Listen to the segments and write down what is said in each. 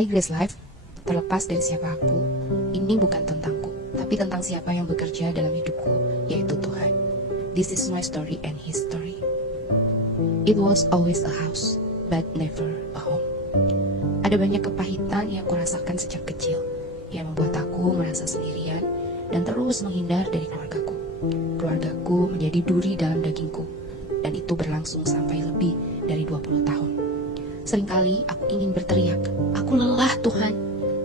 Hai Grace Life, terlepas dari siapa aku, ini bukan tentangku, tapi tentang siapa yang bekerja dalam hidupku, yaitu Tuhan. This is my story and his story. It was always a house, but never a home. Ada banyak kepahitan yang kurasakan sejak kecil, yang membuat aku merasa sendirian dan terus menghindar dari keluargaku. Keluargaku menjadi duri dalam dagingku, dan itu berlangsung sampai lebih dari 20 tahun. Seringkali aku ingin berteriak, aku lelah Tuhan,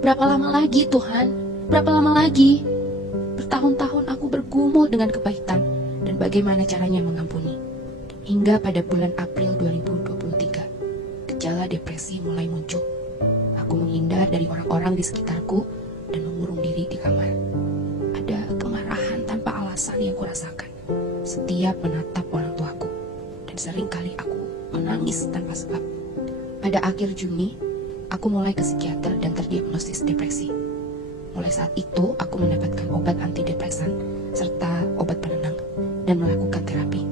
berapa lama lagi Tuhan, berapa lama lagi? Bertahun-tahun aku bergumul dengan kepahitan dan bagaimana caranya mengampuni. Hingga pada bulan April 2023, gejala depresi mulai muncul. Aku menghindar dari orang-orang di sekitarku dan mengurung diri di kamar. Ada kemarahan tanpa alasan yang kurasakan setiap menatap orang tuaku, dan seringkali aku menangis tanpa sebab. Pada akhir Juni, aku mulai ke psikiater dan terdiagnosis depresi. Mulai saat itu, aku mendapatkan obat antidepresan serta obat penenang dan melakukan terapi.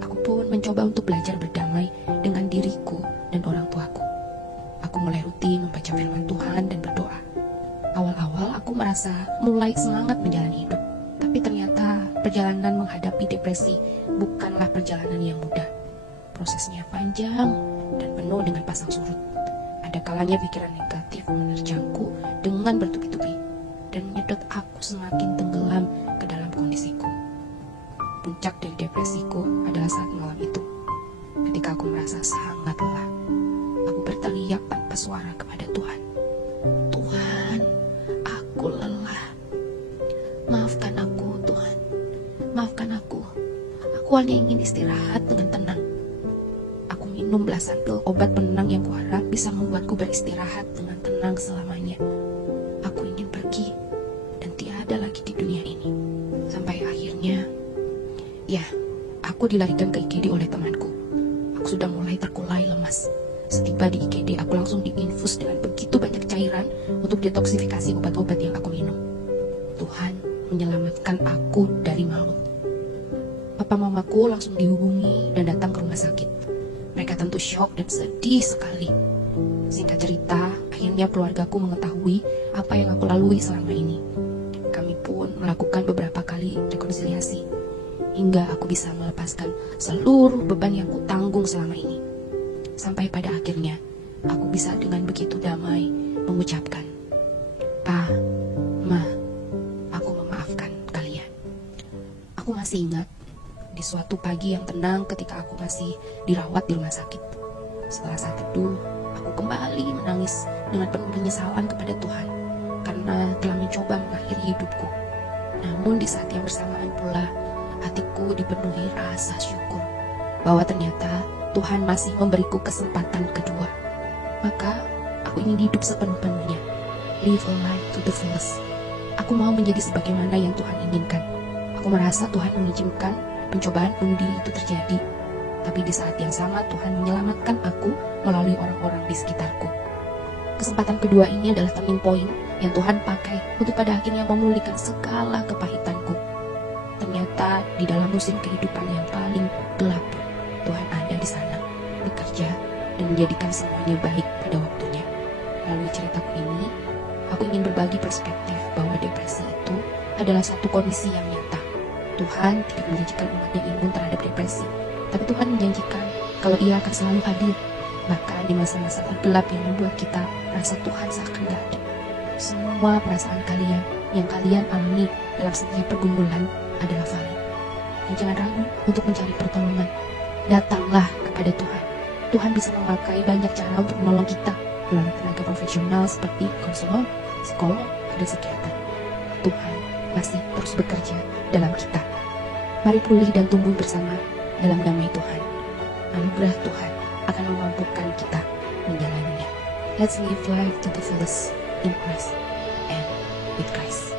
Aku pun mencoba untuk belajar berdamai dengan diriku dan orang tuaku. Aku mulai rutin membaca firman Tuhan dan berdoa. Awal-awal aku merasa mulai semangat menjalani hidup, tapi ternyata perjalanan menghadapi depresi bukanlah perjalanan yang mudah. Prosesnya panjang dan penuh dengan pasang surut. Ada kalanya pikiran negatif menerjangku dengan bertubi-tubi dan menyedot aku semakin tenggelam ke dalam kondisiku. Puncak dari depresiku adalah saat malam itu, ketika aku merasa sangat lelah. Aku berteriak tanpa suara kepada Tuhan. Tuhan, aku lelah. Maafkan aku, Tuhan. Maafkan aku. Aku hanya ingin istirahat dengan tenang. Aku minum belasan pil obat penenang yang kuharap bisa membuatku beristirahat dengan tenang selamanya. Aku ingin pergi dan tiada lagi di dunia ini. Sampai akhirnya, aku dilarikan ke IGD oleh temanku. Aku sudah mulai terkulai lemas. Setiba di IGD, aku langsung diinfus dengan begitu banyak cairan untuk detoksifikasi obat-obat yang aku minum. Tuhan menyelamatkan aku dari maut. Papa mamaku langsung dihubungi dan datang ke rumah sakit. Mereka tentu syok dan sedih sekali. Singkat cerita, akhirnya keluargaku mengetahui apa yang aku lalui selama ini. Kami pun melakukan beberapa kali rekonsiliasi, hingga aku bisa melepaskan seluruh beban yang kutanggung selama ini. Sampai pada akhirnya, aku bisa dengan begitu damai mengucapkan, Pa, Ma, aku memaafkan kalian. Aku masih ingat di suatu pagi yang tenang ketika aku masih dirawat di rumah sakit. Setelah saat teduh, aku kembali menangis dengan penuh penyesalan kepada Tuhan karena telah mencoba mengakhiri hidupku. Namun di saat yang bersamaan pula, hatiku dipenuhi rasa syukur bahwa ternyata Tuhan masih memberiku kesempatan kedua. Maka aku ingin hidup sepenuh-penuhnya, live a life to the fullest. Aku mau menjadi sebagaimana yang Tuhan inginkan. Aku merasa Tuhan mengizinkan pencobaan bunuh diri itu terjadi, tapi di saat yang sama Tuhan menyelamatkan aku melalui orang-orang di sekitarku. Kesempatan kedua ini adalah turning point yang Tuhan pakai untuk pada akhirnya memulihkan segala kepahitanku. Ternyata di dalam musim kehidupan yang paling gelap, Tuhan ada di sana, bekerja dan menjadikan semuanya baik pada waktunya. Melalui ceritaku ini, aku ingin berbagi perspektif bahwa depresi itu adalah satu kondisi yang nyata. Tuhan tidak menjanjikan umatnya imun terhadap depresi, tapi Tuhan menjanjikan kalau Ia akan selalu hadir, bahkan di masa-masa tergelap yang membuat kita rasa Tuhan seakan gak ada. Semua perasaan kalian yang kalian alami dalam setiap pergumulan adalah valid. Dan jangan ragu untuk mencari pertolongan. Datanglah kepada Tuhan. Tuhan bisa memakai banyak cara untuk menolong kita melalui tenaga profesional seperti konselor, psikolog, dan psikiater. Tuhan masih terus bekerja dalam kita. Mari pulih dan tumbuh bersama dalam damai Tuhan. Anugerah Tuhan akan memampukan kita menjalaninya. Let's live life to the fullest in Christ and with Christ.